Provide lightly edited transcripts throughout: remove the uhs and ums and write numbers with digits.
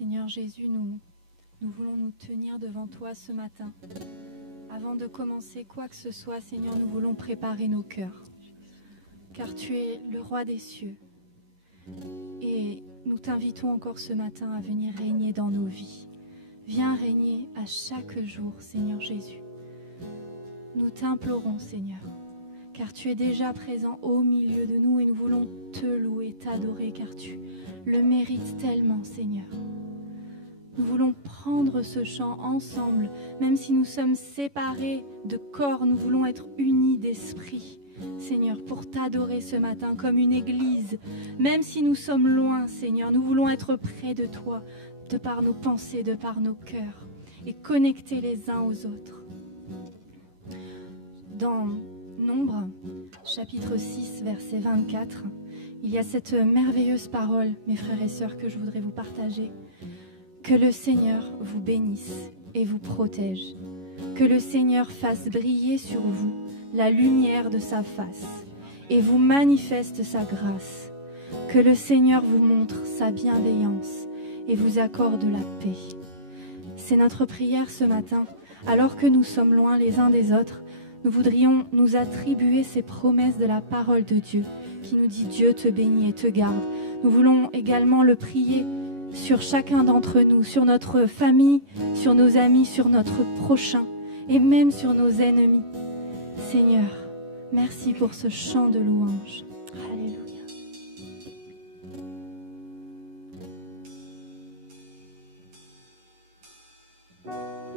Seigneur Jésus, nous voulons nous tenir devant toi ce matin. Avant de commencer quoi que ce soit, Seigneur, nous voulons préparer nos cœurs. Car tu es le roi des cieux. Et nous t'invitons encore ce matin à venir régner dans nos vies. Viens régner à chaque jour, Seigneur Jésus. Nous t'implorons, Seigneur, car tu es déjà présent au milieu de nous et nous voulons te louer, t'adorer, car tu le mérites tellement, Seigneur. Nous voulons prendre ce chant ensemble, même si nous sommes séparés de corps, nous voulons être unis d'esprit, Seigneur, pour t'adorer ce matin comme une église. Même si nous sommes loin, Seigneur, nous voulons être près de toi, de par nos pensées, de par nos cœurs, et connectés les uns aux autres. Dans Nombre, chapitre 6, verset 24, il y a cette merveilleuse parole, mes frères et sœurs, que je voudrais vous partager. Que le Seigneur vous bénisse et vous protège. Que le Seigneur fasse briller sur vous la lumière de sa face et vous manifeste sa grâce. Que le Seigneur vous montre sa bienveillance et vous accorde la paix. C'est notre prière ce matin. Alors que nous sommes loin les uns des autres, nous voudrions nous attribuer ces promesses de la parole de Dieu qui nous dit « Dieu te bénit et te garde ». Nous voulons également le prier sur chacun d'entre nous, sur notre famille, sur nos amis, sur notre prochain et même sur nos ennemis. Seigneur, merci pour ce chant de louange. Alléluia. Amen.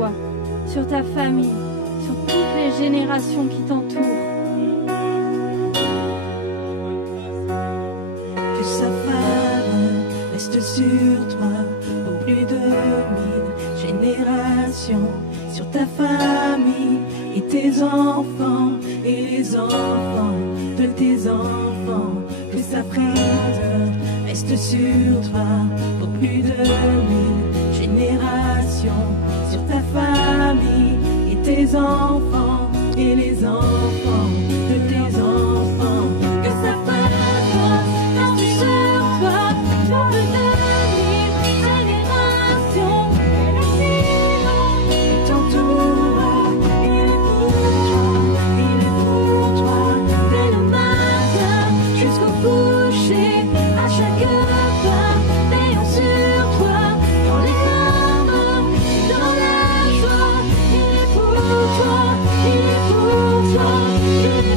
toi, sur ta famille, sur toutes les générations qui t'entourent. Que sa faveur reste sur toi pour plus de 1000 générations, sur ta famille et tes enfants et les enfants de tes enfants. Que sa faveur reste sur toi pour plus de 1000 générations, sur ta famille et tes enfants et les enfants de tes enfants. Que sa faveur reste sur toi pour plus de 1000 générations. Et le ciel t'entoure, il est pour toi, dès le matin jusqu'au coucher, à chaque pas, veillant sur toi, dans les larmes, dans la joie. Il est pour toi, il est pour toi, il est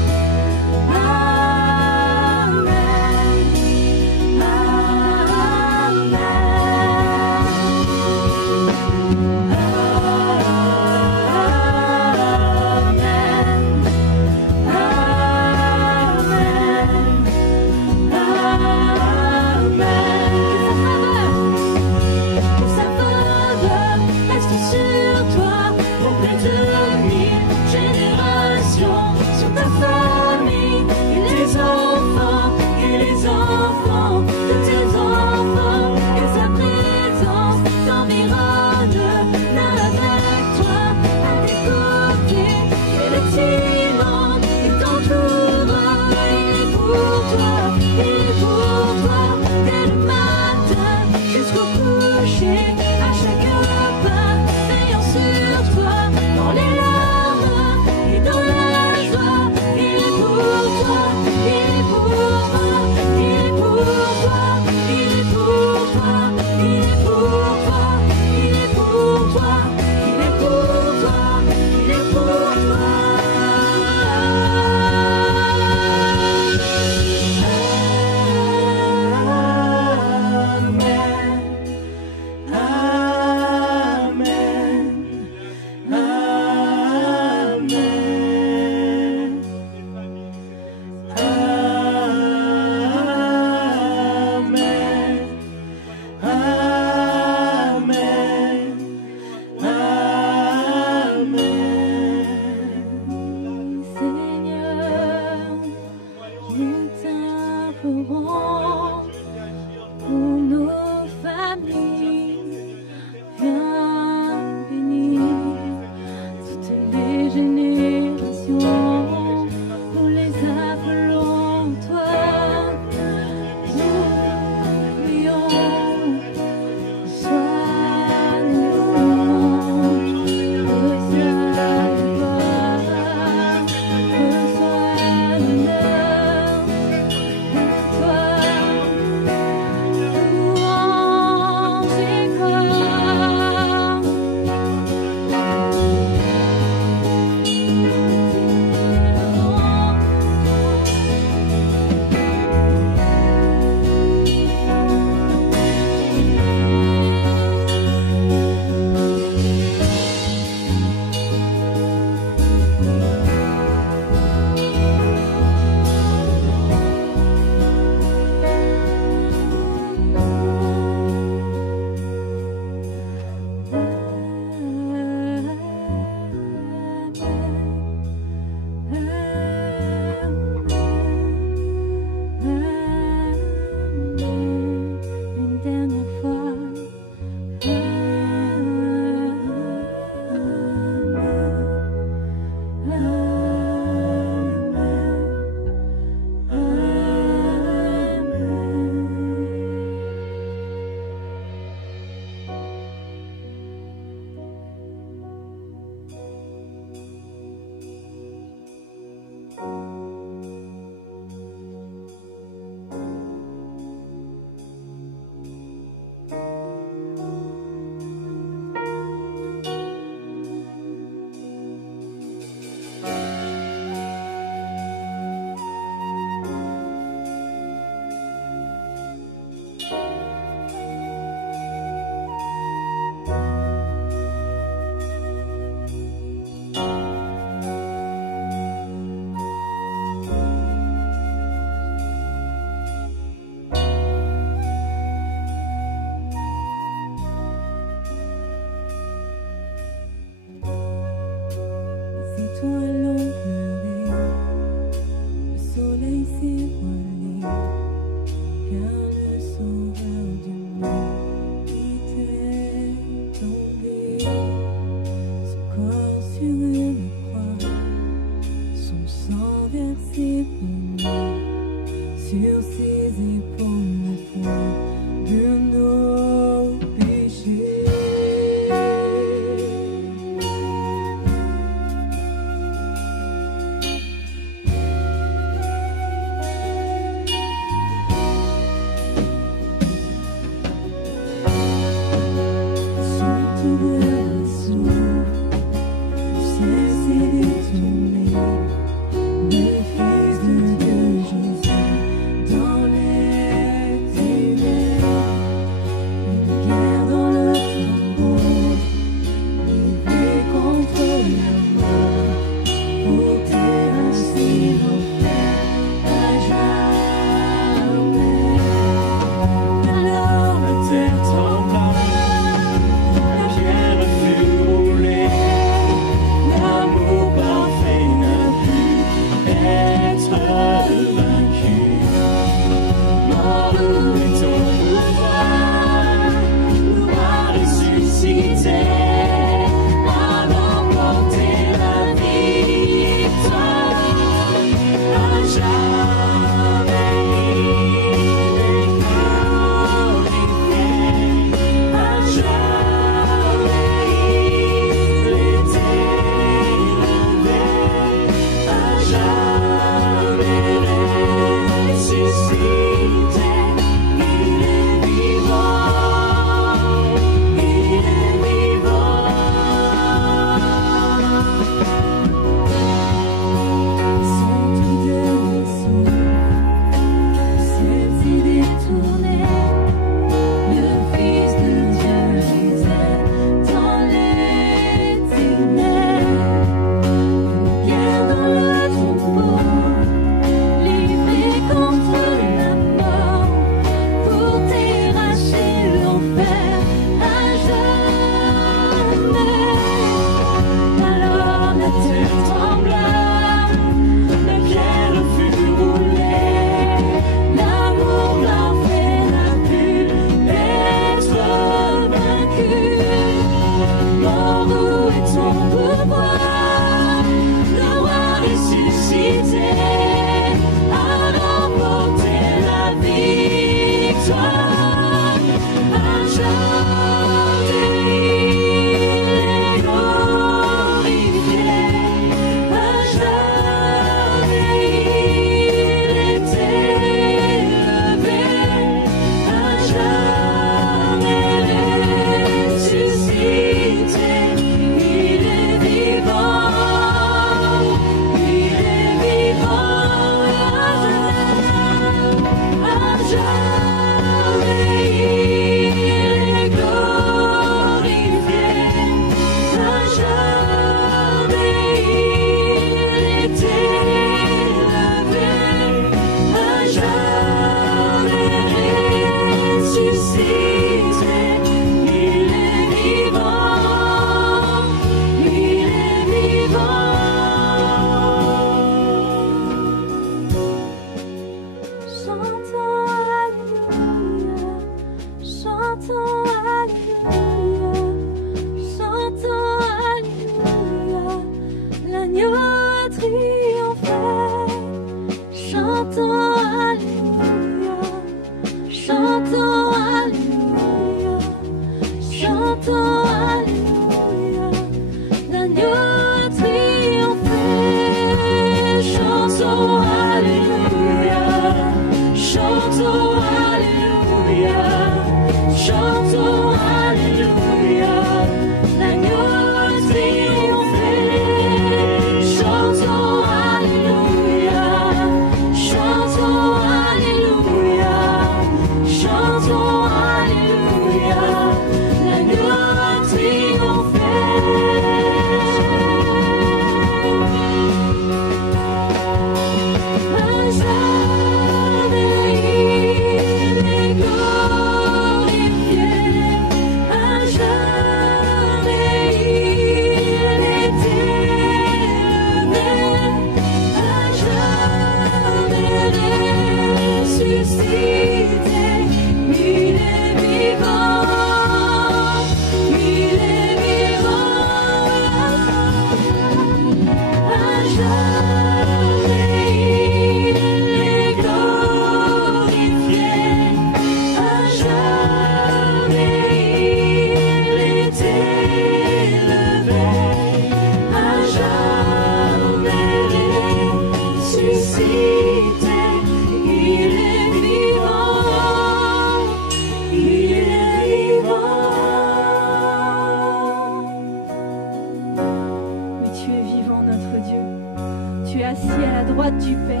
droite du Père.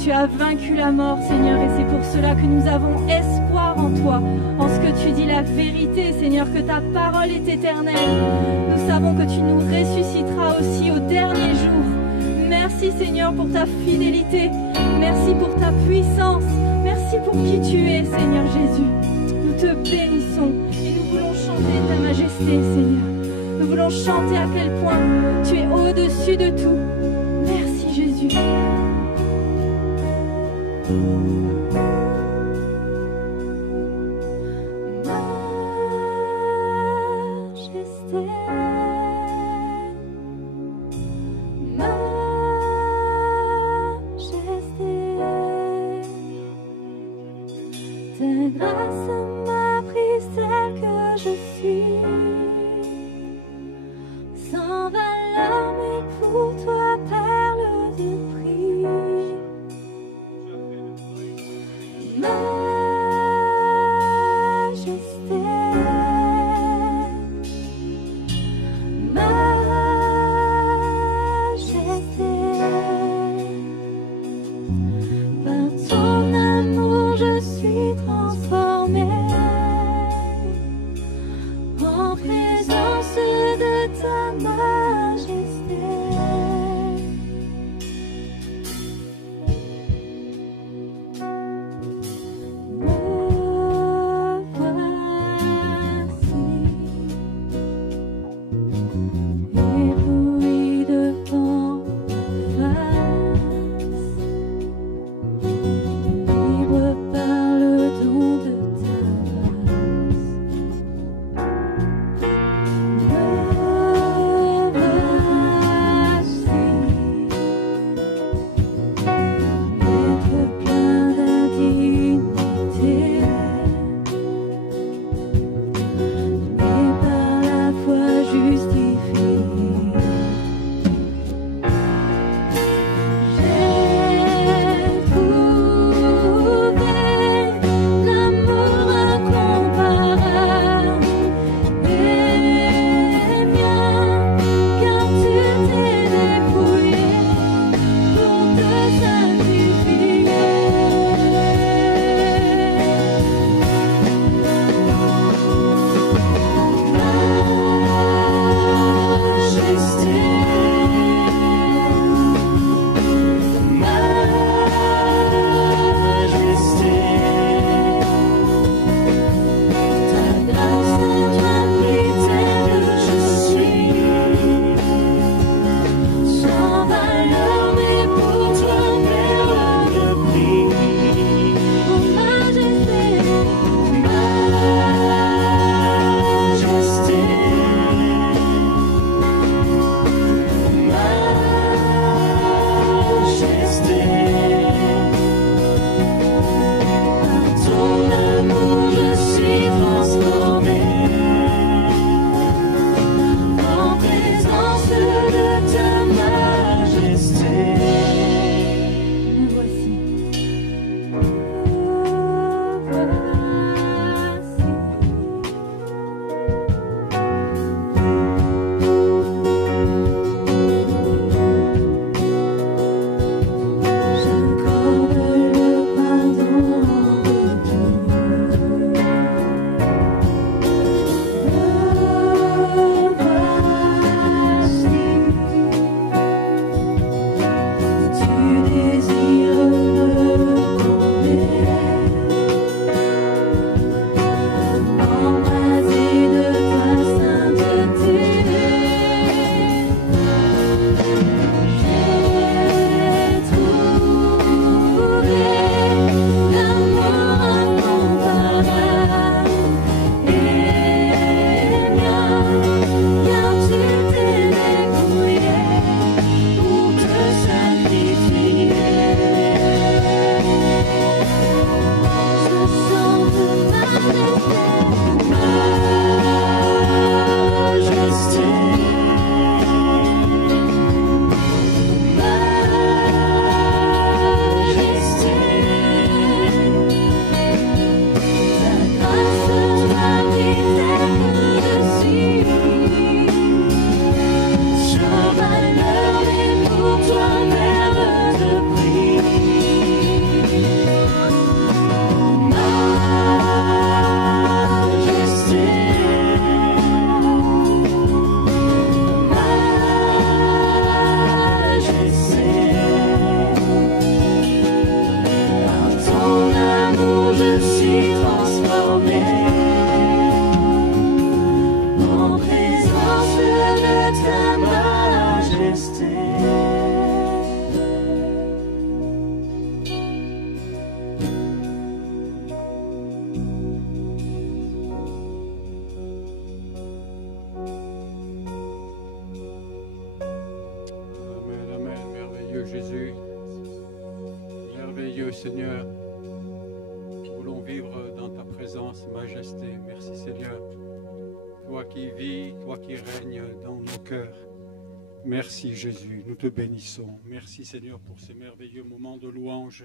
Tu as vaincu la mort, Seigneur, et c'est pour cela que nous avons espoir en toi, en ce que tu dis la vérité, Seigneur, que ta parole est éternelle. Nous savons que tu nous ressusciteras aussi au dernier jour. Merci, Seigneur, pour ta fidélité. Merci pour ta puissance. Merci pour qui tu es, Seigneur Jésus. Nous te bénissons et nous voulons chanter ta majesté, Seigneur. Nous voulons chanter à quel point tu es au-dessus de tout. Merci, Jésus. Jésus. Merveilleux Seigneur. Nous voulons vivre dans ta présence, majesté. Merci Seigneur. Toi qui vis, toi qui règnes dans nos cœurs. Merci Jésus, nous te bénissons. Merci Seigneur pour ces merveilleux moments de louange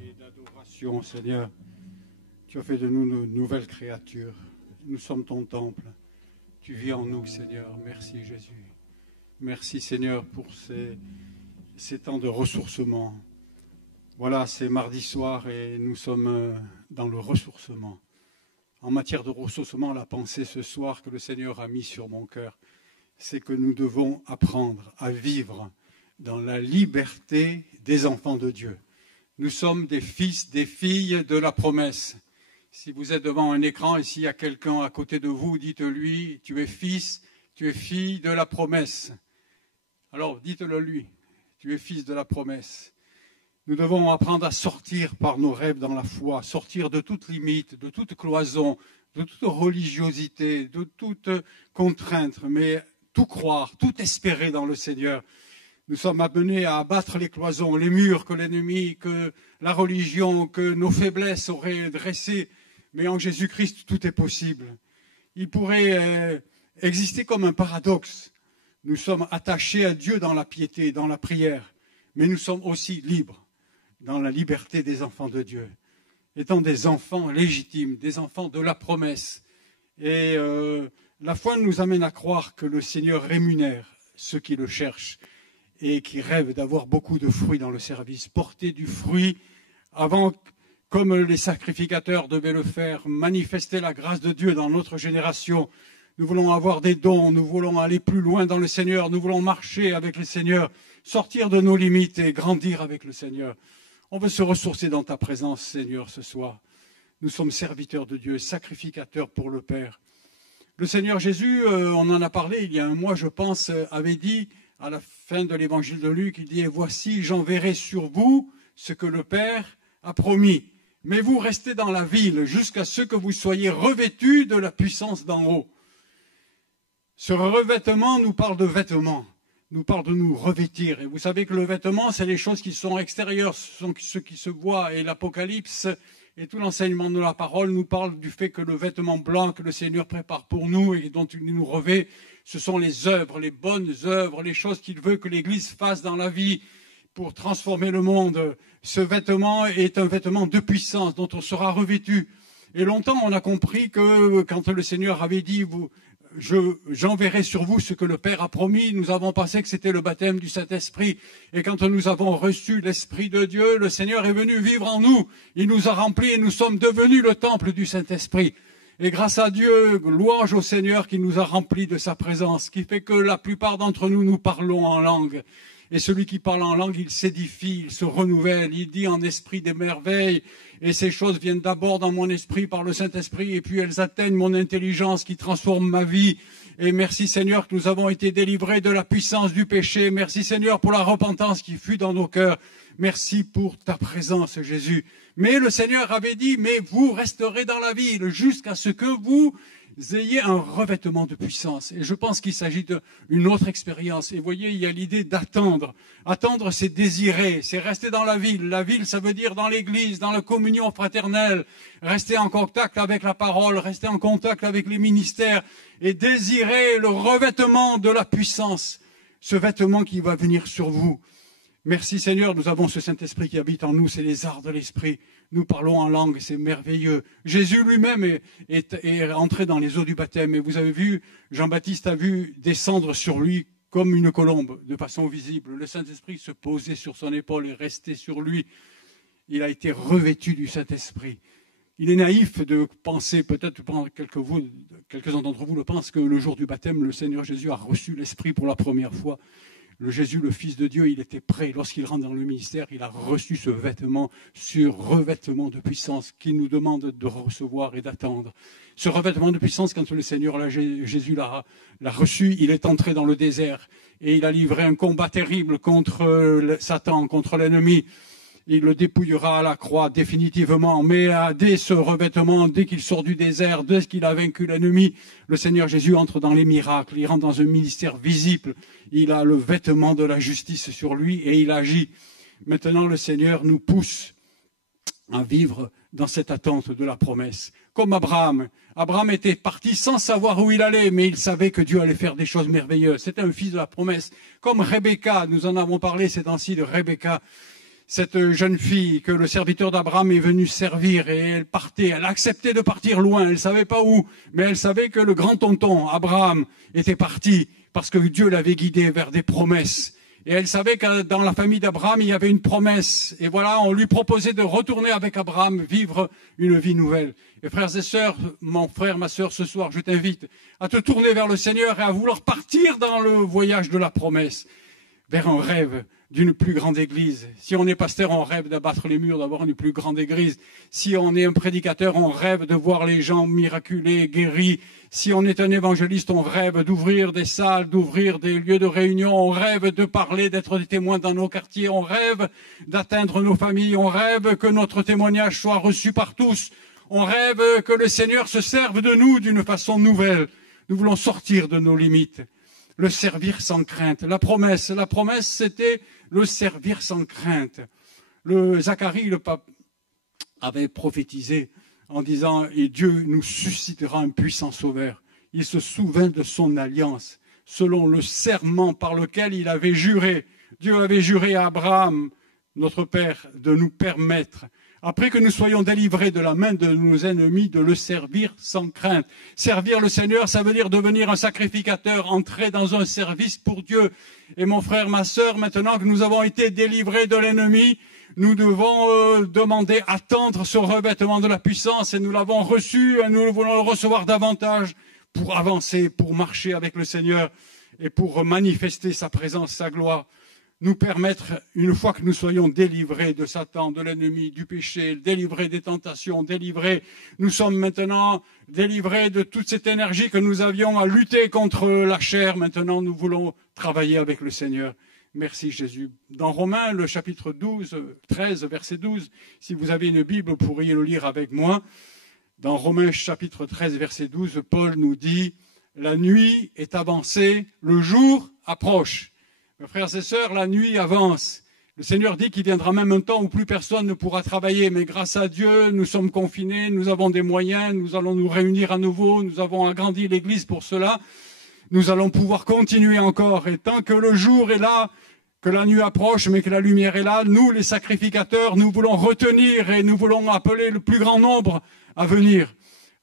et d'adoration Seigneur. Tu as fait de nous de nouvelles créatures. Nous sommes ton temple. Tu vis en nous Seigneur. Merci Jésus. Merci Seigneur pour ces temps de ressourcement. Voilà, c'est mardi soir et nous sommes dans le ressourcement. En matière de ressourcement, la pensée ce soir que le Seigneur a mis sur mon cœur, c'est que nous devons apprendre à vivre dans la liberté des enfants de Dieu. Nous sommes des fils, des filles de la promesse. Si vous êtes devant un écran et s'il y a quelqu'un à côté de vous, dites-lui, tu es fils, tu es fille de la promesse. Alors dites-le lui, tu es fils de la promesse. Nous devons apprendre à sortir par nos rêves dans la foi, sortir de toute limite, de toute cloison, de toute religiosité, de toute contrainte, mais tout croire, tout espérer dans le Seigneur. Nous sommes appelés à abattre les cloisons, les murs que l'ennemi, que la religion, que nos faiblesses auraient dressés. Mais en Jésus-Christ, tout est possible. Il pourrait exister comme un paradoxe. Nous sommes attachés à Dieu dans la piété, dans la prière, mais nous sommes aussi libres dans la liberté des enfants de Dieu, étant des enfants légitimes, des enfants de la promesse. Et la foi nous amène à croire que le Seigneur rémunère ceux qui le cherchent et qui rêvent d'avoir beaucoup de fruits dans le service. Porter du fruit avant, comme les sacrificateurs devaient le faire, manifester la grâce de Dieu dans notre génération. Nous voulons avoir des dons, nous voulons aller plus loin dans le Seigneur, nous voulons marcher avec le Seigneur, sortir de nos limites et grandir avec le Seigneur. On veut se ressourcer dans ta présence, Seigneur, ce soir. Nous sommes serviteurs de Dieu, sacrificateurs pour le Père. Le Seigneur Jésus, on en a parlé il y a un mois, je pense, avait dit à la fin de l'évangile de Luc, il dit « Voici, j'enverrai sur vous ce que le Père a promis. Mais vous restez dans la ville jusqu'à ce que vous soyez revêtus de la puissance d'en haut. » Ce revêtement nous parle de vêtements, nous parle de nous revêtir. Et vous savez que le vêtement, c'est les choses qui sont extérieures, ce sont ceux qui se voient. Et l'Apocalypse et tout l'enseignement de la parole nous parle du fait que le vêtement blanc que le Seigneur prépare pour nous et dont il nous revêt, ce sont les œuvres, les bonnes œuvres, les choses qu'il veut que l'Église fasse dans la vie pour transformer le monde. Ce vêtement est un vêtement de puissance dont on sera revêtu. Et longtemps, on a compris que quand le Seigneur avait dit « J'enverrai sur vous ce que le Père a promis », nous avons pensé que c'était le baptême du Saint-Esprit. Et quand nous avons reçu l'Esprit de Dieu, le Seigneur est venu vivre en nous. Il nous a remplis et nous sommes devenus le temple du Saint-Esprit. Et grâce à Dieu, louange au Seigneur qui nous a remplis de sa présence, qui fait que la plupart d'entre nous, nous parlons en langue. Et celui qui parle en langue, il s'édifie, il se renouvelle, il dit en esprit des merveilles. Et ces choses viennent d'abord dans mon esprit par le Saint-Esprit, et puis elles atteignent mon intelligence qui transforme ma vie. Et merci Seigneur que nous avons été délivrés de la puissance du péché. Merci Seigneur pour la repentance qui fut dans nos cœurs. Merci pour ta présence Jésus. Mais le Seigneur avait dit, mais vous resterez dans la ville jusqu'à ce que vous ayez un revêtement de puissance. Et je pense qu'il s'agit d'une autre expérience. Et vous voyez, il y a l'idée d'attendre. Attendre, c'est désirer, c'est rester dans la ville. La ville, ça veut dire dans l'église, dans la communion fraternelle. Rester en contact avec la parole, rester en contact avec les ministères et désirer le revêtement de la puissance. Ce vêtement qui va venir sur vous. Merci Seigneur, nous avons ce Saint-Esprit qui habite en nous, c'est les arts de l'Esprit. Nous parlons en langue, c'est merveilleux. Jésus lui-même est entré dans les eaux du baptême. Et vous avez vu, Jean-Baptiste a vu descendre sur lui comme une colombe, de façon visible. Le Saint-Esprit se posait sur son épaule et restait sur lui. Il a été revêtu du Saint-Esprit. Il est naïf de penser, peut-être quelques-uns d'entre vous le pensent, que le jour du baptême, le Seigneur Jésus a reçu l'Esprit pour la première fois. Le Jésus, le Fils de Dieu, il était prêt. Lorsqu'il rentre dans le ministère, il a reçu ce vêtement, ce revêtement de puissance qu'il nous demande de recevoir et d'attendre. Ce revêtement de puissance, quand le Seigneur, Jésus l'a reçu, il est entré dans le désert et il a livré un combat terrible contre Satan, contre l'ennemi. Il le dépouillera à la croix définitivement. Mais dès ce revêtement, dès qu'il sort du désert, dès qu'il a vaincu l'ennemi, le Seigneur Jésus entre dans les miracles. Il rentre dans un ministère visible. Il a le vêtement de la justice sur lui et il agit. Maintenant, le Seigneur nous pousse à vivre dans cette attente de la promesse. Comme Abraham. Abraham était parti sans savoir où il allait, mais il savait que Dieu allait faire des choses merveilleuses. C'était un fils de la promesse. Comme Rebecca, nous en avons parlé ces temps-ci de Rebecca, cette jeune fille que le serviteur d'Abraham est venu servir et elle partait, elle acceptait de partir loin, elle ne savait pas où, mais elle savait que le grand-tonton Abraham était parti parce que Dieu l'avait guidé vers des promesses. Et elle savait que dans la famille d'Abraham, il y avait une promesse. Et voilà, on lui proposait de retourner avec Abraham, vivre une vie nouvelle. Et frères et sœurs, mon frère, ma sœur, ce soir, je t'invite à te tourner vers le Seigneur et à vouloir partir dans le voyage de la promesse, vers un rêve d'une plus grande église. Si on est pasteur, on rêve d'abattre les murs, d'avoir une plus grande église. Si on est un prédicateur, on rêve de voir les gens miraculés, guéris. Si on est un évangéliste, on rêve d'ouvrir des salles, d'ouvrir des lieux de réunion. On rêve de parler, d'être des témoins dans nos quartiers. On rêve d'atteindre nos familles. On rêve que notre témoignage soit reçu par tous. On rêve que le Seigneur se serve de nous d'une façon nouvelle. Nous voulons sortir de nos limites. Le servir sans crainte. La promesse, c'était le servir sans crainte. Zacharie, le pape, avait prophétisé en disant « Et Dieu nous suscitera un puissant sauveur ». Il se souvint de son alliance, selon le serment par lequel il avait juré. Dieu avait juré à Abraham, notre Père, de nous permettre, après que nous soyons délivrés de la main de nos ennemis, de le servir sans crainte. Servir le Seigneur, ça veut dire devenir un sacrificateur, entrer dans un service pour Dieu. Et mon frère, ma sœur, maintenant que nous avons été délivrés de l'ennemi, nous devons demander, attendre ce revêtement de la puissance, et nous l'avons reçu, et nous voulons le recevoir davantage pour avancer, pour marcher avec le Seigneur, et pour manifester sa présence, sa gloire. Nous permettre, une fois que nous soyons délivrés de Satan, de l'ennemi, du péché, délivrés des tentations, délivrés, nous sommes maintenant délivrés de toute cette énergie que nous avions à lutter contre la chair. Maintenant, nous voulons travailler avec le Seigneur. Merci Jésus. Dans Romains, le chapitre 13, verset 12, si vous avez une Bible, vous pourriez le lire avec moi. Dans Romains, chapitre 13, verset 12, Paul nous dit « La nuit est avancée, le jour approche ». Mes frères et sœurs, la nuit avance. Le Seigneur dit qu'il viendra même un temps où plus personne ne pourra travailler. Mais grâce à Dieu, nous sommes confinés, nous avons des moyens, nous allons nous réunir à nouveau, nous avons agrandi l'Église pour cela. Nous allons pouvoir continuer encore. Et tant que le jour est là, que la nuit approche, mais que la lumière est là, nous, les sacrificateurs, nous voulons retenir et nous voulons appeler le plus grand nombre à venir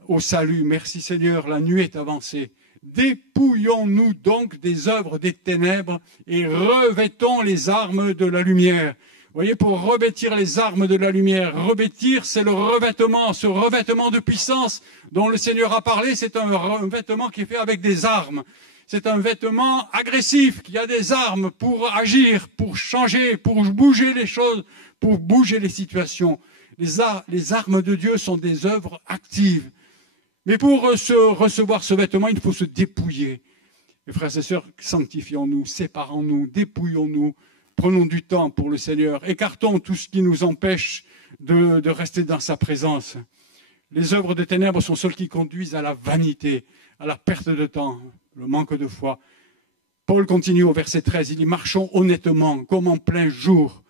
au salut. Merci Seigneur, la nuit est avancée. Dépouillons-nous donc des œuvres des ténèbres et revêtons les armes de la lumière. Vous voyez, pour revêtir les armes de la lumière, revêtir, c'est le revêtement, ce revêtement de puissance dont le Seigneur a parlé, c'est un vêtement qui est fait avec des armes. C'est un vêtement agressif, qui a des armes pour agir, pour changer, pour bouger les choses, pour bouger les situations. Les armes de Dieu sont des œuvres actives. Mais pour recevoir ce vêtement, il faut se dépouiller. Et frères et sœurs, sanctifions-nous, séparons-nous, dépouillons-nous, prenons du temps pour le Seigneur, écartons tout ce qui nous empêche de rester dans sa présence. Les œuvres des ténèbres sont celles qui conduisent à la vanité, à la perte de temps, le manque de foi. Paul continue au verset 13, il dit « Marchons honnêtement, comme en plein jour,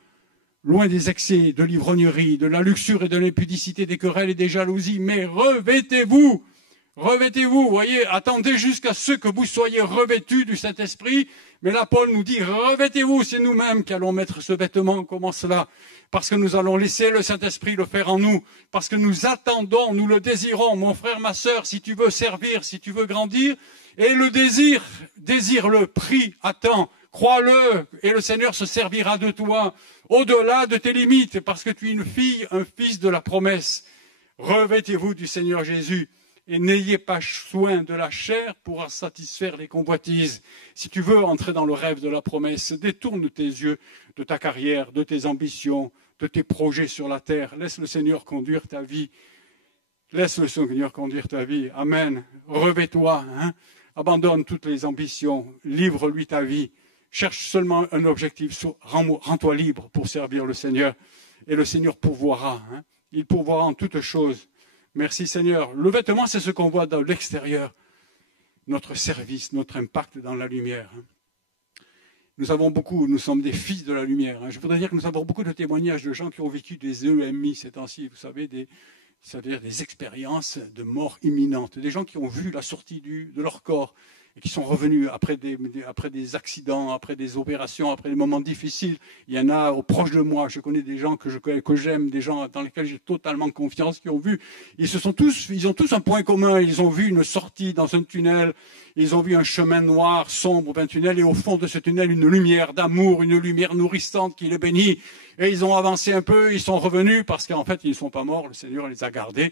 loin des excès, de l'ivrognerie, de la luxure et de l'impudicité, des querelles et des jalousies, mais revêtez-vous, vous voyez, attendez jusqu'à ce que vous soyez revêtus du Saint-Esprit. Mais là, Paul nous dit, revêtez-vous, c'est nous-mêmes qui allons mettre ce vêtement. Comment cela? Parce que nous allons laisser le Saint-Esprit le faire en nous, parce que nous attendons, nous le désirons. Mon frère, ma sœur, si tu veux servir, si tu veux grandir, et le désire-le, prie, attends, crois-le, et le Seigneur se servira de toi, au-delà de tes limites, parce que tu es une fille, un fils de la promesse. Revêtez-vous du Seigneur Jésus. Et n'ayez pas soin de la chair pour en satisfaire les convoitises. Si tu veux entrer dans le rêve de la promesse, détourne tes yeux de ta carrière, de tes ambitions, de tes projets sur la terre. Laisse le Seigneur conduire ta vie. Laisse le Seigneur conduire ta vie. Amen. Revêt-toi. Abandonne toutes les ambitions. Livre-lui ta vie. Cherche seulement un objectif. Rends-toi libre pour servir le Seigneur. et le Seigneur pourvoira. Hein. Il pourvoira en toutes choses. Merci Seigneur. Le vêtement, c'est ce qu'on voit dans l'extérieur. Notre service, notre impact dans la lumière. Hein. Nous sommes des fils de la lumière. Hein. Je voudrais dire que nous avons beaucoup de témoignages de gens qui ont vécu des EMI ces temps-ci, vous savez, c'est-à-dire des expériences de mort imminente, des gens qui ont vu la sortie de leur corps et qui sont revenus après des accidents, après des opérations, après des moments difficiles. Il y en a proches de moi, je connais des gens que j'aime, des gens dans lesquels j'ai totalement confiance, qui ont vu, ils ont tous un point commun, ils ont vu une sortie dans un tunnel, ils ont vu un chemin noir, sombre, un tunnel, et au fond de ce tunnel, une lumière d'amour, une lumière nourrissante qui les bénit. Et ils ont avancé un peu, ils sont revenus, parce qu'en fait, ils ne sont pas morts, le Seigneur les a gardés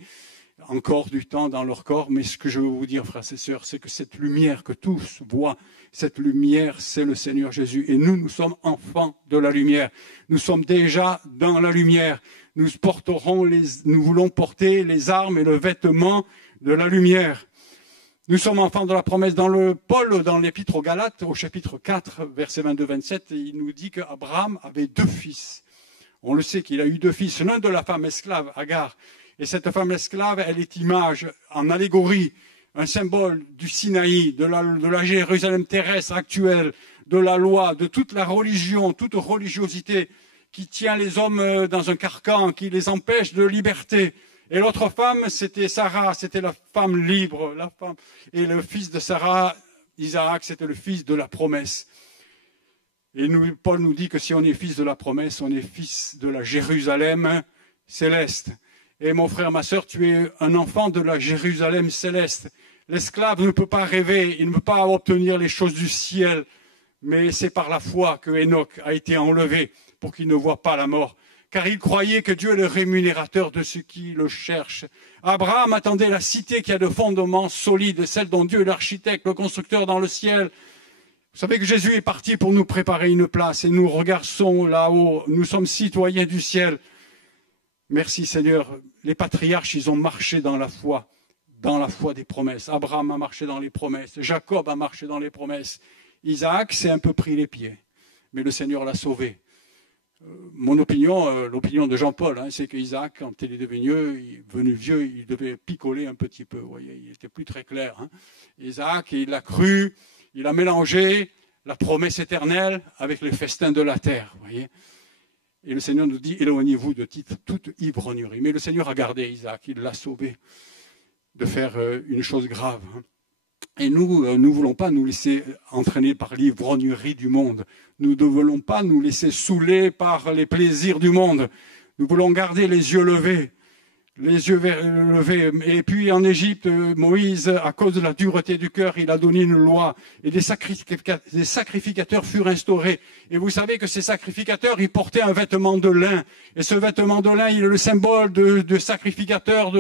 encore du temps dans leur corps. Mais ce que je veux vous dire, frères et sœurs, c'est que cette lumière que tous voient, cette lumière, c'est le Seigneur Jésus. Et nous sommes enfants de la lumière. Nous sommes déjà dans la lumière. Nous voulons porter les armes et le vêtement de la lumière. Nous sommes enfants de la promesse. Paul, dans l'épître aux Galates, au chapitre 4, verset 22-27, il nous dit qu'Abraham avait 2 fils. On le sait qu'il a eu 2 fils, l'un de la femme esclave, Agar. Et cette femme esclave, elle est image, en allégorie, un symbole du Sinaï, de la Jérusalem terrestre actuelle, de la loi, de toute la religion, toute religiosité qui tient les hommes dans un carcan, qui les empêche de liberté. Et l'autre femme, c'était Sarah, c'était la femme libre. Et le fils de Sarah, Isaac, c'était le fils de la promesse. Et Paul nous dit que si on est fils de la promesse, on est fils de la Jérusalem céleste. Et mon frère, ma sœur, tu es un enfant de la Jérusalem céleste. L'esclave ne peut pas rêver, il ne peut pas obtenir les choses du ciel. Mais c'est par la foi que Enoch a été enlevé pour qu'il ne voie pas la mort. Car il croyait que Dieu est le rémunérateur de ceux qui le cherchent. Abraham attendait la cité qui a de fondements solides, celle dont Dieu est l'architecte, le constructeur dans le ciel. Vous savez que Jésus est parti pour nous préparer une place et nous regardons là-haut. Nous sommes citoyens du ciel. Merci Seigneur. Les patriarches, ils ont marché dans la foi des promesses. Abraham a marché dans les promesses. Jacob a marché dans les promesses. Isaac s'est un peu pris les pieds, mais le Seigneur l'a sauvé. Mon opinion, l'opinion de Jean-Paul, c'est qu'Isaac, quand il est devenu vieux, il devait picoler un petit peu. Vous voyez, il n'était plus très clair. Isaac, il a cru, il a mélangé la promesse éternelle avec les festins de la terre. Vous voyez. Et le Seigneur nous dit, éloignez-vous de toute ivrognerie. Mais le Seigneur a gardé Isaac, il l'a sauvé de faire une chose grave. Et nous ne voulons pas nous laisser entraîner par l'ivrognerie du monde. Nous ne voulons pas nous laisser saouler par les plaisirs du monde. Nous voulons garder les yeux levés. Et puis en Égypte, Moïse, à cause de la dureté du cœur, il a donné une loi. Et des sacrificateurs furent instaurés. Et vous savez que ces sacrificateurs, ils portaient un vêtement de lin. Et ce vêtement de lin, il est le symbole de sacrificateurs,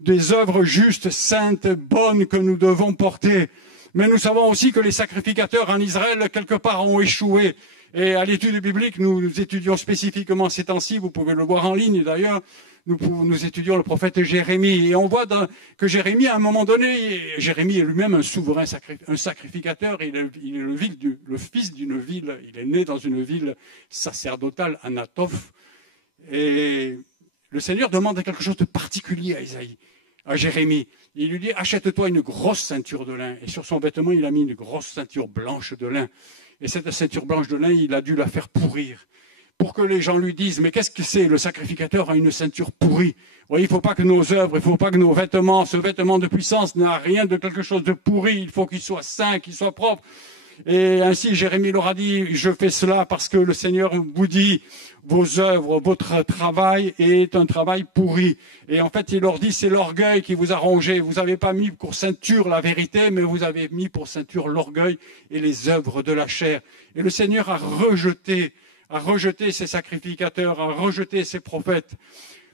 des œuvres justes, saintes, bonnes que nous devons porter. Mais nous savons aussi que les sacrificateurs en Israël, quelque part, ont échoué. Et à l'étude biblique, nous étudions spécifiquement ces temps-ci, vous pouvez le voir en ligne d'ailleurs, nous étudions le prophète Jérémie. Et on voit que Jérémie, à un moment donné, Jérémie est lui-même un souverain, un sacrificateur, il est le fils d'une ville, il est né dans une ville sacerdotale, Anatoph. Et le Seigneur demande quelque chose de particulier à Jérémie. Il lui dit, achète-toi une grosse ceinture de lin. Et sur son vêtement, il a mis une grosse ceinture blanche de lin. Et cette ceinture blanche de lin, il a dû la faire pourrir. Pour que les gens lui disent, mais qu'est-ce que c'est? Le sacrificateur a une ceinture pourrie. Oui, il ne faut pas que nos œuvres, il ne faut pas que nos vêtements, ce vêtement de puissance n'a rien de quelque chose de pourri. Il faut qu'il soit saint, qu'il soit propre. Et ainsi, Jérémie leur a dit, je fais cela parce que le Seigneur vous dit, vos œuvres, votre travail est un travail pourri. Et en fait, il leur dit, c'est l'orgueil qui vous a rongé. Vous n'avez pas mis pour ceinture la vérité, mais vous avez mis pour ceinture l'orgueil et les œuvres de la chair. Et le Seigneur a rejeté ses sacrificateurs, a rejeté ses prophètes.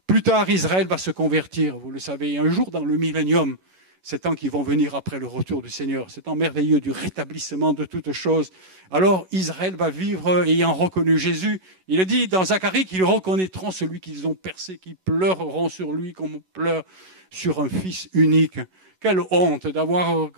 Plus tard, Israël va se convertir, vous le savez. Un jour, dans le millénium, ces temps qui vont venir après le retour du Seigneur, ces temps merveilleux du rétablissement de toutes choses. Alors Israël va vivre ayant reconnu Jésus. Il est dit dans Zacharie qu'ils reconnaîtront celui qu'ils ont percé, qu'ils pleureront sur lui comme on pleure sur un fils unique. Quelle honte d'avoir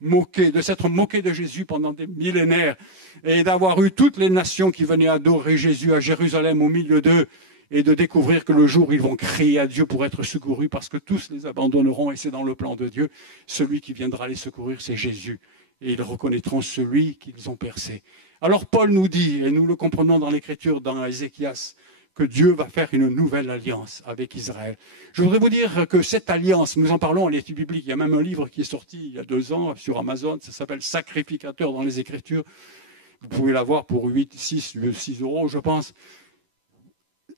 de s'être moqué de Jésus pendant des millénaires et d'avoir eu toutes les nations qui venaient adorer Jésus à Jérusalem au milieu d'eux. et de découvrir que le jour où ils vont crier à Dieu pour être secourus, parce que tous les abandonneront, et c'est dans le plan de Dieu, celui qui viendra les secourir, c'est Jésus. Et ils reconnaîtront celui qu'ils ont percé. Alors Paul nous dit, et nous le comprenons dans l'Écriture, dans Ézéchias, que Dieu va faire une nouvelle alliance avec Israël. Je voudrais vous dire que cette alliance, nous en parlons à l'étude biblique, il y a même un livre qui est sorti il y a 2 ans sur Amazon, ça s'appelle « Sacrificateur dans les Écritures ». Vous pouvez l'avoir pour 6 euros, je pense.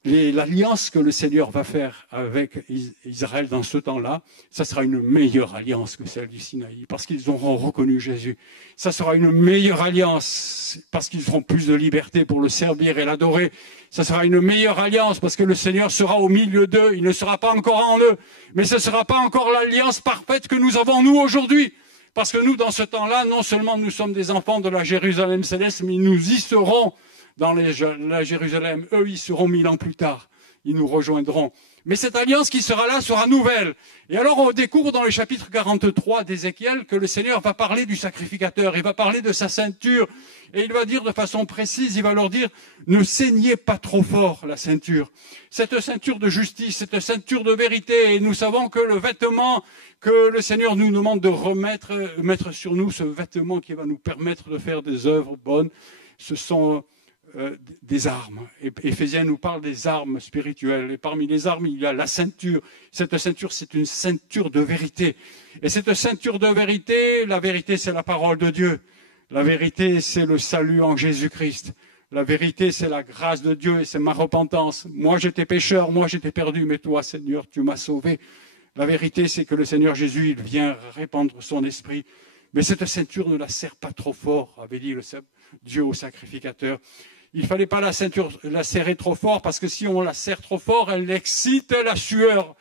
L'alliance que le Seigneur va faire avec Israël dans ce temps-là, ça sera une meilleure alliance que celle du Sinaï, parce qu'ils auront reconnu Jésus. Ça sera une meilleure alliance, parce qu'ils auront plus de liberté pour le servir et l'adorer. Ça sera une meilleure alliance, parce que le Seigneur sera au milieu d'eux. Il ne sera pas encore en eux, mais ce ne sera pas encore l'alliance parfaite que nous avons nous aujourd'hui. Parce que nous, dans ce temps-là, non seulement nous sommes des enfants de la Jérusalem céleste, mais nous y serons dans la Jérusalem. Eux, ils seront 1000 ans plus tard. Ils nous rejoindront. Mais cette alliance qui sera là sera nouvelle. Et alors, on découvre dans le chapitre 43 d'Ézéchiel que le Seigneur va parler du sacrificateur. Il va parler de sa ceinture. Et il va dire de façon précise, il va leur dire, ne saignez pas trop fort la ceinture. Cette ceinture de justice, cette ceinture de vérité. Et nous savons que le vêtement que le Seigneur nous demande de mettre sur nous, ce vêtement qui va nous permettre de faire des œuvres bonnes, ce sont des armes. Et Éphésiens nous parle des armes spirituelles. Et parmi les armes, il y a la ceinture. Cette ceinture, c'est une ceinture de vérité. Et cette ceinture de vérité, la vérité, c'est la parole de Dieu. La vérité, c'est le salut en Jésus-Christ. La vérité, c'est la grâce de Dieu et c'est ma repentance. Moi, j'étais pécheur, moi, j'étais perdu, mais toi, Seigneur, tu m'as sauvé. La vérité, c'est que le Seigneur Jésus, il vient répandre son esprit. Mais cette ceinture ne la serre pas trop fort, avait dit Dieu au sacrificateur. Il ne fallait pas la serrer trop fort, parce que si on la serre trop fort, elle excite la sueur,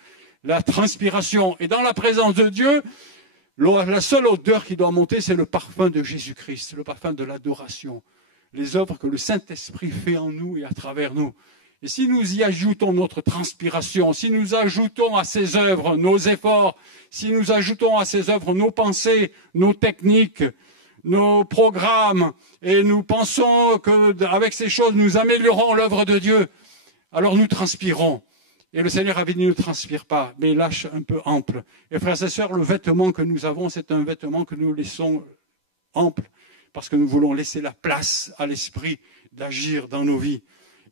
la transpiration. Et dans la présence de Dieu, la seule odeur qui doit monter, c'est le parfum de Jésus-Christ, le parfum de l'adoration. Les œuvres que le Saint-Esprit fait en nous et à travers nous. Et si nous y ajoutons notre transpiration, si nous ajoutons à ces œuvres nos efforts, si nous ajoutons à ces œuvres nos pensées, nos techniques, nos programmes, et nous pensons qu'avec ces choses, nous améliorons l'œuvre de Dieu, alors nous transpirons. Et le Seigneur avait dit, ne transpire pas, mais lâche un peu ample. Et frères et sœurs, le vêtement que nous avons, c'est un vêtement que nous laissons ample, parce que nous voulons laisser la place à l'Esprit d'agir dans nos vies.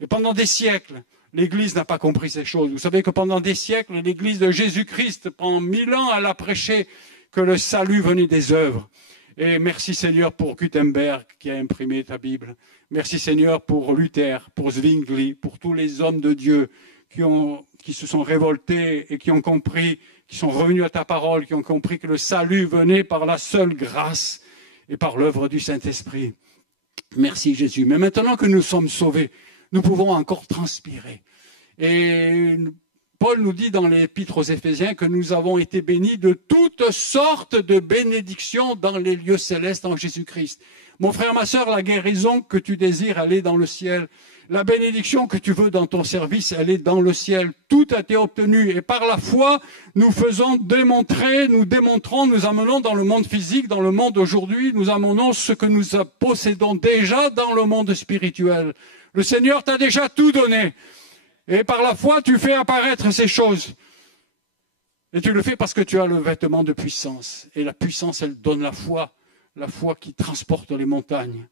Et pendant des siècles, l'Église n'a pas compris ces choses. Vous savez que pendant des siècles, l'Église de Jésus-Christ, pendant 1000 ans, elle a prêché que le salut venait des œuvres. Et merci Seigneur pour Gutenberg qui a imprimé ta Bible. Merci Seigneur pour Luther, pour Zwingli, pour tous les hommes de Dieu qui se sont révoltés et qui ont compris, qui sont revenus à ta parole, qui ont compris que le salut venait par la seule grâce et par l'œuvre du Saint-Esprit. Merci Jésus. Mais maintenant que nous sommes sauvés, nous pouvons encore transpirer. Et Paul nous dit dans l'Épître aux Éphésiens que nous avons été bénis de toutes sortes de bénédictions dans les lieux célestes en Jésus-Christ. Mon frère, ma sœur, la guérison que tu désires, elle est dans le ciel. La bénédiction que tu veux dans ton service, elle est dans le ciel. Tout a été obtenu. Et par la foi, nous démontrons, nous amenons dans le monde physique, dans le monde d'aujourd'hui, nous amenons ce que nous possédons déjà dans le monde spirituel. Le Seigneur t'a déjà tout donné. Et par la foi, tu fais apparaître ces choses. Et tu le fais parce que tu as le vêtement de puissance. Et la puissance, elle donne la foi qui transporte les montagnes,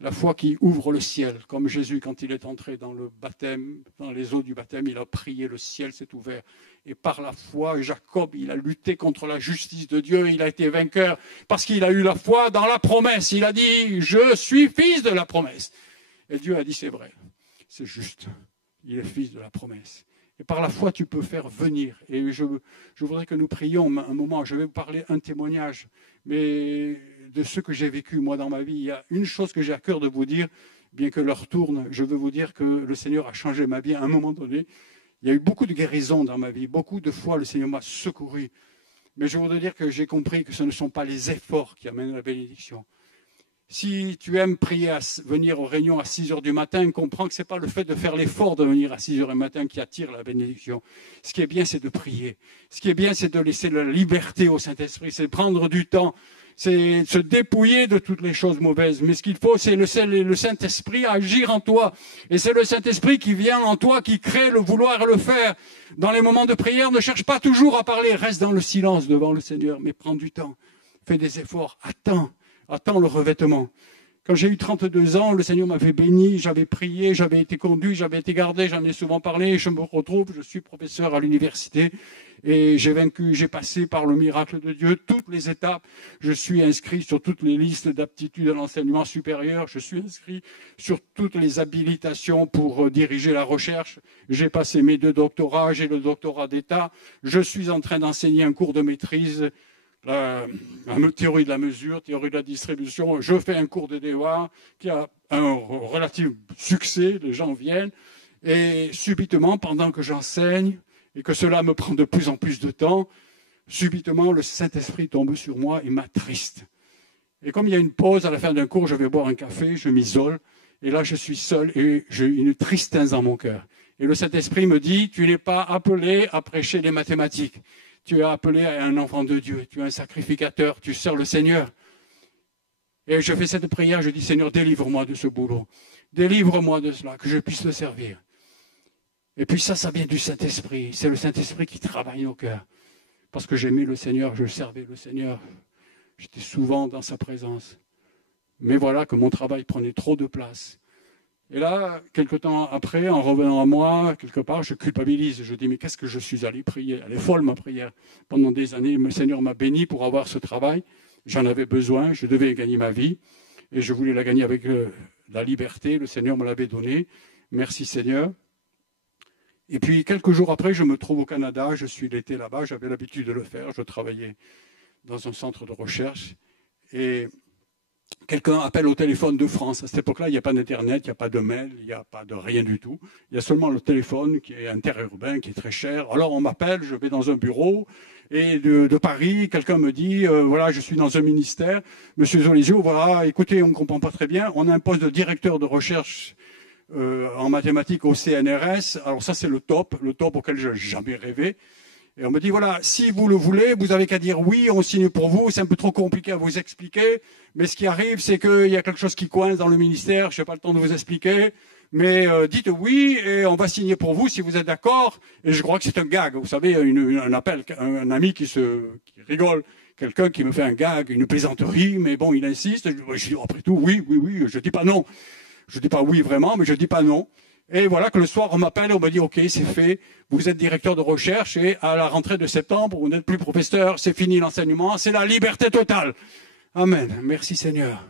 la foi qui ouvre le ciel. Comme Jésus, quand il est entré dans le baptême, dans les eaux du baptême, il a prié, le ciel s'est ouvert. Et par la foi, Jacob, il a lutté contre la justice de Dieu, il a été vainqueur, parce qu'il a eu la foi dans la promesse. Il a dit, je suis fils de la promesse. Et Dieu a dit, c'est vrai, c'est juste. Il est fils de la promesse. Et par la foi, tu peux faire venir. Et je voudrais que nous prions un moment. Je vais vous parler un témoignage, mais de ce que j'ai vécu, moi, dans ma vie. Il y a une chose que j'ai à cœur de vous dire, bien que l'heure tourne. Je veux vous dire que le Seigneur a changé ma vie à un moment donné. Il y a eu beaucoup de guérisons dans ma vie. Beaucoup de fois, le Seigneur m'a secouru. Mais je voudrais dire que j'ai compris que ce ne sont pas les efforts qui amènent la bénédiction. Si tu aimes prier, venir aux réunions à 6 heures du matin, comprends que ce n'est pas le fait de faire l'effort de venir à 6 heures du matin qui attire la bénédiction. Ce qui est bien, c'est de prier. Ce qui est bien, c'est de laisser la liberté au Saint-Esprit. C'est prendre du temps. c'est se dépouiller de toutes les choses mauvaises. Mais ce qu'il faut, c'est le Saint-Esprit agir en toi. Et c'est le Saint-Esprit qui vient en toi, qui crée le vouloir et le faire. Dans les moments de prière, ne cherche pas toujours à parler. Reste dans le silence devant le Seigneur, mais prends du temps. Fais des efforts. Attends le revêtement. Quand j'ai eu 32 ans, le Seigneur m'avait béni, j'avais prié, j'avais été conduit, j'avais été gardé, j'en ai souvent parlé, je me retrouve, je suis professeur à l'université et j'ai passé par le miracle de Dieu toutes les étapes. Je suis inscrit sur toutes les listes d'aptitudes à l'enseignement supérieur, je suis inscrit sur toutes les habilitations pour diriger la recherche. J'ai passé mes 2 doctorats, j'ai le doctorat d'État, je suis en train d'enseigner un cours de maîtrise, la théorie de la mesure, théorie de la distribution. Je fais un cours de DEA qui a un relatif succès, les gens viennent, et subitement, pendant que j'enseigne, et que cela me prend de plus en plus de temps, subitement, le Saint-Esprit tombe sur moi et m'attriste. Et comme il y a une pause à la fin d'un cours, je vais boire un café, je m'isole, et là je suis seul, et j'ai une tristesse dans mon cœur. Et le Saint-Esprit me dit, tu n'es pas appelé à prêcher les mathématiques. Tu es appelé à un enfant de Dieu, tu es un sacrificateur, tu sers le Seigneur. Et je fais cette prière, je dis, Seigneur, délivre-moi de ce boulot. Délivre-moi de cela, que je puisse te servir. Et puis ça vient du Saint-Esprit. C'est le Saint-Esprit qui travaille nos cœurs. Parce que j'aimais le Seigneur, je servais le Seigneur. J'étais souvent dans sa présence. Mais voilà que mon travail prenait trop de place. Et là, quelque temps après, en revenant à moi, quelque part, je culpabilise. Je dis, mais qu'est-ce que je suis allé prier? Elle est folle, ma prière. Pendant des années, le Seigneur m'a béni pour avoir ce travail. J'en avais besoin, je devais gagner ma vie. Et je voulais la gagner avec la liberté. Le Seigneur me l'avait donnée. Merci Seigneur. Et puis, quelques jours après, je me trouve au Canada. Je suis l'été là-bas, j'avais l'habitude de le faire. Je travaillais dans un centre de recherche. Et quelqu'un appelle au téléphone de France. À cette époque-là, il n'y a pas d'Internet, il n'y a pas de mail, il n'y a pas de rien du tout. Il y a seulement le téléphone qui est interurbain, qui est très cher. Alors on m'appelle, je vais dans un bureau et de Paris, quelqu'un me dit, voilà, je suis dans un ministère. Monsieur Zolesio, voilà, écoutez, on ne comprend pas très bien. On a un poste de directeur de recherche en mathématiques au CNRS. Alors ça, c'est le top auquel je n'ai jamais rêvé. Et on me dit, voilà, si vous le voulez, vous avez qu'à dire oui, on signe pour vous. C'est un peu trop compliqué à vous expliquer. Mais ce qui arrive, c'est qu'il y a quelque chose qui coince dans le ministère. Je n'ai pas le temps de vous expliquer. Mais dites oui et on va signer pour vous si vous êtes d'accord. Et je crois que c'est un gag. Vous savez, un appel, un ami qui rigole. Quelqu'un qui me fait un gag, une plaisanterie. Mais bon, il insiste. Je dis, après tout, oui. Je dis pas non. Je dis pas oui vraiment, mais je dis pas non. Et voilà que le soir, on m'appelle et on me dit, OK, c'est fait, vous êtes directeur de recherche et à la rentrée de septembre, vous n'êtes plus professeur, c'est fini l'enseignement, c'est la liberté totale. Amen, merci Seigneur.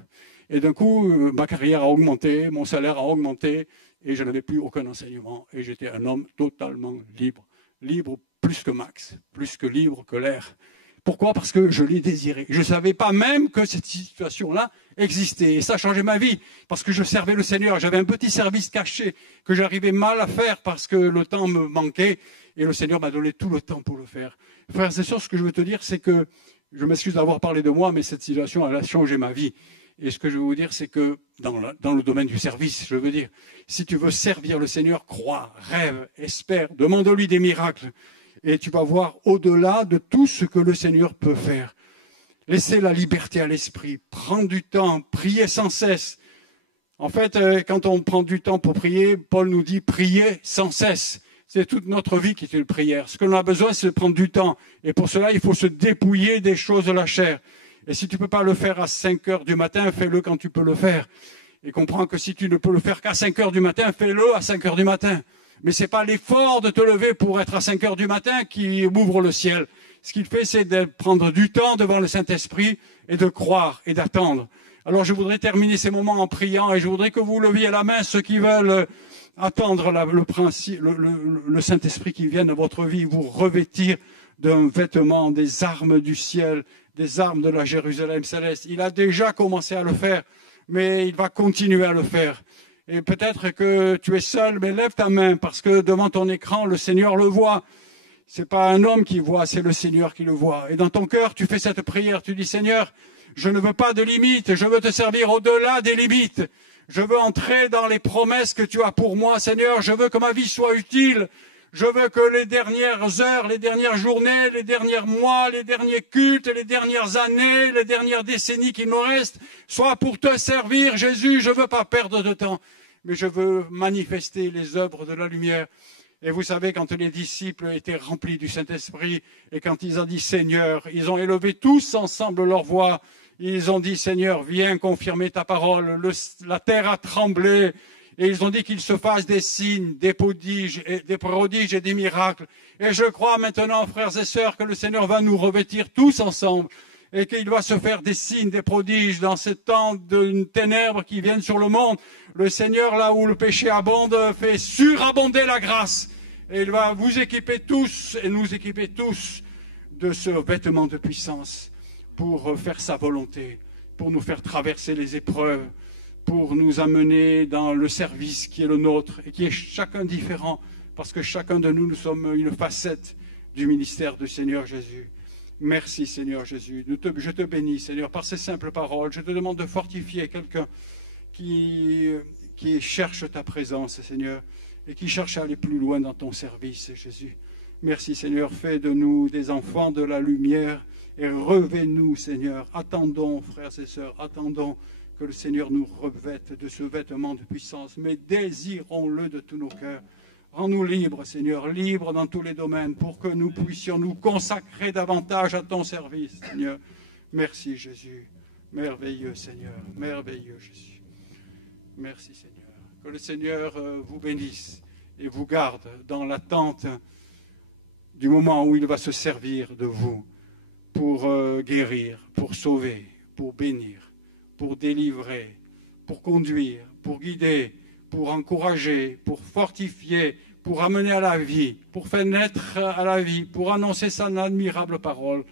Et d'un coup, ma carrière a augmenté, mon salaire a augmenté et je n'avais plus aucun enseignement. Et j'étais un homme totalement libre. Libre plus que Max, plus que libre que l'air. Pourquoi? Parce que je l'ai désiré. Je ne savais pas même que cette situation-là existait. Et ça changeait ma vie, parce que je servais le Seigneur. J'avais un petit service caché que j'arrivais mal à faire parce que le temps me manquait. Et le Seigneur m'a donné tout le temps pour le faire. Frères et sœurs, ce que je veux te dire, c'est que, je m'excuse d'avoir parlé de moi, mais cette situation, elle a changé ma vie. Et ce que je veux vous dire, c'est que dans le domaine du service, je veux dire, si tu veux servir le Seigneur, crois, rêve, espère, demande-lui des miracles. Et tu vas voir au-delà de tout ce que le Seigneur peut faire. Laissez la liberté à l'esprit. Prends du temps. Priez sans cesse. En fait, quand on prend du temps pour prier, Paul nous dit prier sans cesse. C'est toute notre vie qui est une prière. Ce que l'on a besoin, c'est de prendre du temps. Et pour cela, il faut se dépouiller des choses de la chair. Et si tu ne peux pas le faire à 5 heures du matin, fais-le quand tu peux le faire. Et comprends que si tu ne peux le faire qu'à 5 heures du matin, fais-le à 5 heures du matin. Mais ce n'est pas l'effort de te lever pour être à 5 heures du matin qui ouvre le ciel. Ce qu'il fait, c'est de prendre du temps devant le Saint-Esprit et de croire et d'attendre. Alors je voudrais terminer ces moments en priant et je voudrais que vous leviez la main, ceux qui veulent attendre le Saint-Esprit qui vient dans votre vie, vous revêtir d'un vêtement, des armes du ciel, des armes de la Jérusalem céleste. Il a déjà commencé à le faire, mais il va continuer à le faire. Et peut-être que tu es seul, mais lève ta main, parce que devant ton écran, le Seigneur le voit. C'est pas un homme qui voit, c'est le Seigneur qui le voit. Et dans ton cœur, tu fais cette prière, tu dis, Seigneur, je ne veux pas de limites, je veux te servir au-delà des limites. Je veux entrer dans les promesses que tu as pour moi, Seigneur. Je veux que ma vie soit utile. Je veux que les dernières heures, les dernières journées, les derniers mois, les derniers cultes, les dernières années, les dernières décennies qui me restent soient pour te servir, Jésus. Je ne veux pas perdre de temps, mais je veux manifester les œuvres de la lumière. Et vous savez, quand les disciples étaient remplis du Saint-Esprit et quand ils ont dit Seigneur, ils ont élevé tous ensemble leur voix. Ils ont dit Seigneur, viens confirmer ta parole. La terre a tremblé. Et ils ont dit qu'il se fasse des signes, des prodiges et des miracles. Et je crois maintenant, frères et sœurs, que le Seigneur va nous revêtir tous ensemble et qu'il va se faire des signes, des prodiges dans ce temps de ténèbres qui viennent sur le monde. Le Seigneur, là où le péché abonde, fait surabonder la grâce. Et il va vous équiper tous et nous équiper tous de ce vêtement de puissance pour faire sa volonté, pour nous faire traverser les épreuves, pour nous amener dans le service qui est le nôtre et qui est chacun différent, parce que chacun de nous, nous sommes une facette du ministère du Seigneur Jésus. Merci Seigneur Jésus. Je te bénis Seigneur par ces simples paroles. Je te demande de fortifier quelqu'un qui cherche ta présence Seigneur et qui cherche à aller plus loin dans ton service Jésus. Merci Seigneur, fais de nous des enfants de la lumière et revêt-nous Seigneur. Attendons frères et sœurs, attendons que le Seigneur nous revête de ce vêtement de puissance, mais désirons-le de tous nos cœurs. Rends-nous libres, Seigneur, libres dans tous les domaines, pour que nous puissions nous consacrer davantage à ton service, Seigneur. Merci, Jésus. Merveilleux, Seigneur. Merveilleux, Jésus. Merci, Seigneur. Que le Seigneur vous bénisse et vous garde dans l'attente du moment où il va se servir de vous pour guérir, pour sauver, pour bénir, pour délivrer, pour conduire, pour guider, pour encourager, pour fortifier, pour amener à la vie, pour faire naître à la vie, pour annoncer son admirable parole.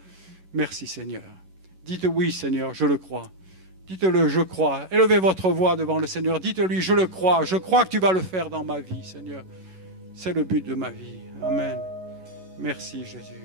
Merci Seigneur. Dites oui Seigneur, je le crois. Dites-le, je crois. Élevez votre voix devant le Seigneur. Dites-lui, je le crois. Je crois que tu vas le faire dans ma vie, Seigneur. C'est le but de ma vie. Amen. Merci Jésus.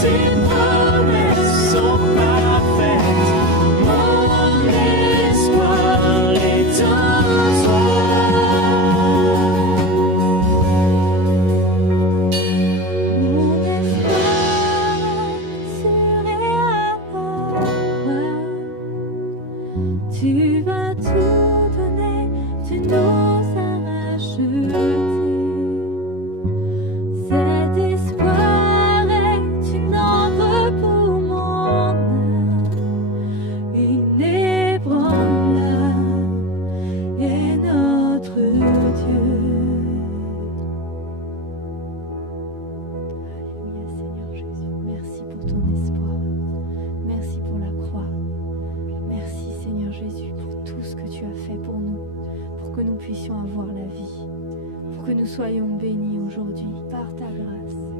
tes promesses sont parfaites. Mon espoir est en toi. Mon espoir serait à toi. Tu vas tout donner, tu nous as rachetés. Cet espoir est une encre pour mon âme, inébranlable est notre Dieu. Alléluia Seigneur Jésus, merci pour ton espoir, merci pour la croix, merci Seigneur Jésus pour tout ce que tu as fait pour nous, pour que nous puissions avoir la vie, pour que nous soyons bénis aujourd'hui par ta grâce.